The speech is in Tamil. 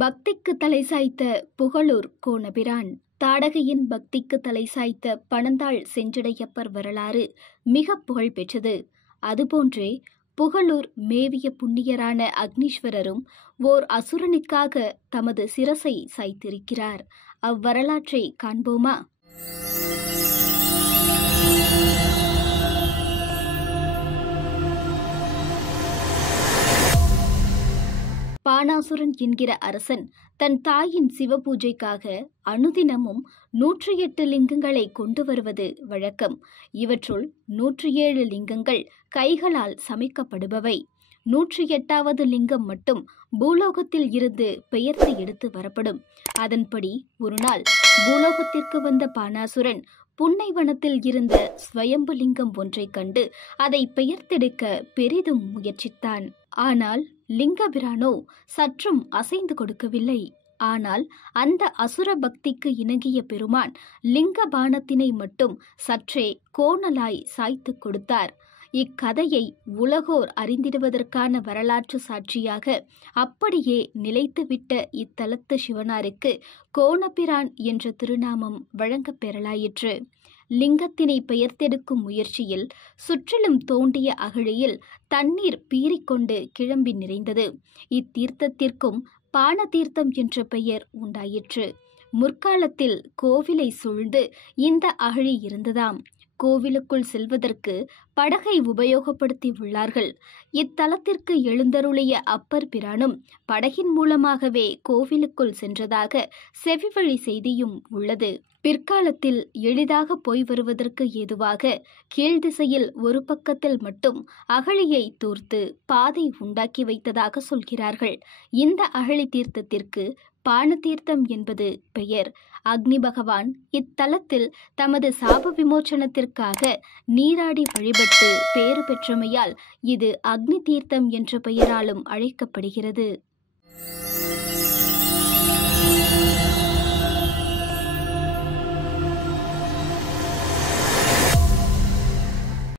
பக்திக்கு தலை சாய்த்த புகழூர் கோணபிரான். தாடகையின் பக்திக்கு தலை சாய்த்த பணந்தாள் செஞ்சடையப்பர் வரலாறு மிக புகழ் பெற்றது. அதுபோன்றே புகழூர் மேவிய புண்ணியரான அக்னீஸ்வரரும் ஓர் அசுரனுக்காக தமது சிரசை சாய்த்திருக்கிறார். அவ்வரலாற்றை காண்போமா? பானாசுரன் என்கிற அரசன் தன் தாயின் சிவபூஜைக்காக அனுதினமும் 108 லிங்கங்களை கொண்டு வருவது வழக்கம். இவற்றுள் 107 லிங்கங்கள் கைகளால் சமைக்கப்படுபவை. 108வது லிங்கம் மட்டும் பூலோகத்தில் இருந்து பெயர்த்து எடுத்து வரப்படும். அதன்படி ஒருநாள் பூலோகத்திற்கு வந்த பானாசுரன் புன்னைவனத்தில் இருந்த ஸ்வயம்பு லிங்கம் ஒன்றைக் கண்டு அதை பெயர்த்தெடுக்க பெரிதும் முயற்சித்தான். ஆனால் லிங்கபிரானோ சற்றும் அசைந்து கொடுக்கவில்லை. ஆனால் அந்த அசுர பக்திக்கு இணங்கிய பெருமான் லிங்க பானத்தினை மட்டும் சற்றே கோணலாய் சாய்த்து கொடுத்தார். இக்கதையை உலகோர் அறிந்திடுவதற்கான வரலாற்று சாட்சியாக அப்படியே நிலைத்துவிட்ட இத்தலத்து சிவனாருக்கு கோணபிரான் என்ற திருநாமம் வழங்கப் பெறலாயிற்று. லிங்கத்தினை பெயர்த்தெடுக்கும் முயற்சியில் சுற்றிலும் தோண்டிய அகழியில் தண்ணீர் பீறிக்கொண்டு கிளம்பி நிறைந்தது. இத்தீர்த்தத்திற்கும் பான தீர்த்தம் என்ற பெயர் உண்டாயிற்று. முற்காலத்தில் கோவிலை சூழ்ந்து இந்த அகழி இருந்ததாம். கோவிலுக்குள் செல்வதற்கு படகை உபயோகப்படுத்தி உள்ளார்கள். இத்தலத்திற்கு எழுந்தருளிய அப்பர் பிரானும் படகின் மூலமாகவே கோவிலுக்குள் சென்றதாக செவிவழி செய்தியும் உள்ளது. பிற்காலத்தில் எளிதாக போய் வருவதற்கு ஏதுவாக கீழ்திசையில் ஒரு பக்கத்தில் மட்டும் அகழியை தூர்த்து பாதை உண்டாக்கி வைத்ததாக சொல்கிறார்கள். இந்த அகழி தீர்த்தத்திற்கு பான தீர்த்தம் என்பது பெயர். அக்னி பகவான் இத்தலத்தில் தமது சாப விமோச்சனத்திற்காக நீராடி வழிபட்டு பேறு பெற்றமையால் இது அக்னி தீர்த்தம் என்ற பெயராலும் அழைக்கப்படுகிறது.